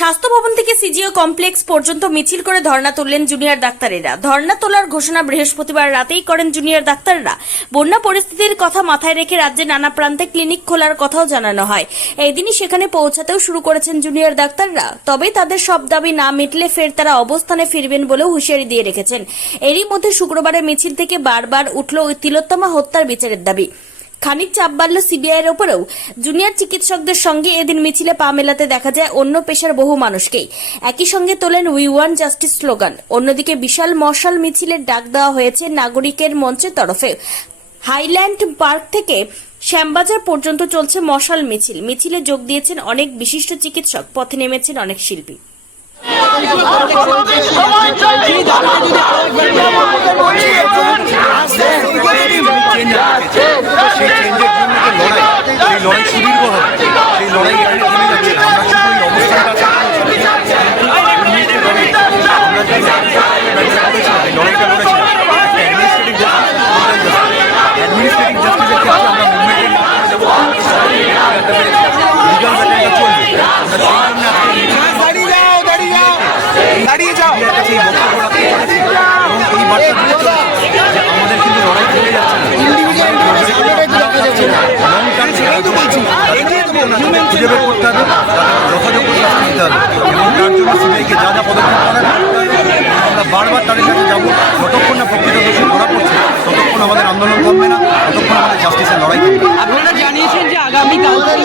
স্বাস্থ্য ভবন থেকে সিজিও কমপ্লেক্স পর্যন্ত মিছিল করে ধর্ণা তুললেন জুনিয়র ডাক্তারেরা। ধর্ণা তোলার ঘোষণা বৃহস্পতিবার রাতেই করেন জুনিয়র ডাক্তাররা। বন্যা পরিস্থিতির কথা মাথায় রেখে রাজ্যে নানা প্রান্তে ক্লিনিক খোলার কথাও জানানো হয়। এই দিনই সেখানে পৌঁছাতেও শুরু করেছেন জুনিয়র ডাক্তাররা। তবে তাদের সব দাবি না মিটলে ফের তারা অবস্থানে ফিরবেন বলেও হুঁশিয়ারি দিয়ে রেখেছেন। এরই মধ্যে শুক্রবারের মিছিল থেকে বারবার উঠল ওই তিলোত্তমা হত্যার বিচারের দাবি। খানিক চাপ বাড়ল সিবিআইয়ের ওপরেও জুনিয়র চিকিৎসকদের সঙ্গে এদিন মিছিলে পা মেলাতে দেখা যায় অন্য পেশার বহু মানুষকেই। একই সঙ্গে তোলেন উই ওয়ান জাস্টিস স্লোগান অন্যদিকে বিশাল মশাল মিছিলের ডাক দেওয়া হয়েছে নাগরিকের মঞ্চের তরফে। হাইল্যান্ড পার্ক থেকে শ্যামবাজার পর্যন্ত চলছে মশাল মিছিল। মিছিলে যোগ দিয়েছেন অনেক বিশিষ্ট চিকিৎসক। পথে নেমেছেন অনেক শিল্পী সেই চেঞ্জের জন্য যে লড়াই সেই লড়াই সুদীর্ঘ হবে সেই লড়াই এখানে থেমে যাচ্ছে না আমরা শুধু এই অবস্থানটা আমরা যে এই লড়াইটা লড়েছিলাম অ্যাডমিনিস্ট্রেটিভ অ্যাডমিনিস্ট্রেটিভ জাস্টিসের ক্ষেত্রে আমরা মুভমেন্টের মাধ্যমে যাব লিগাল ব্যাটেলটা চলবে আমরা সেই জন্য আজকে দাঁড়িয়ে যাও দাঁড়িয়ে যাও দাঁড়িয়ে যাও। মিডিয়ার কাছে এই বক্তব্য রাখতে পেরেছি এবং এই বার্তা দিতে চলেছি যে আমাদের কিন্তু লড়াই থেমে যাচ্ছে না। লং টার্ম সেটাই তো বলছি। এটাই তো বলছি। খুঁজে বের করতে হবে। শাস্তি দিতে হবে। এবং তার জন্য সিবিআইকে যা যা পদক্ষেপ করার আমরা বারবার তাদের কাছে যাব। যতক্ষণ না প্রকৃত দোষী ধরা পড়ছে ততক্ষণ আমাদের আন্দোলন থামবে না ততক্ষণ আমাদের জাস্টিসের লড়াই থামবে আপনারা জানিয়েছেন যে আগামীকাল থেকে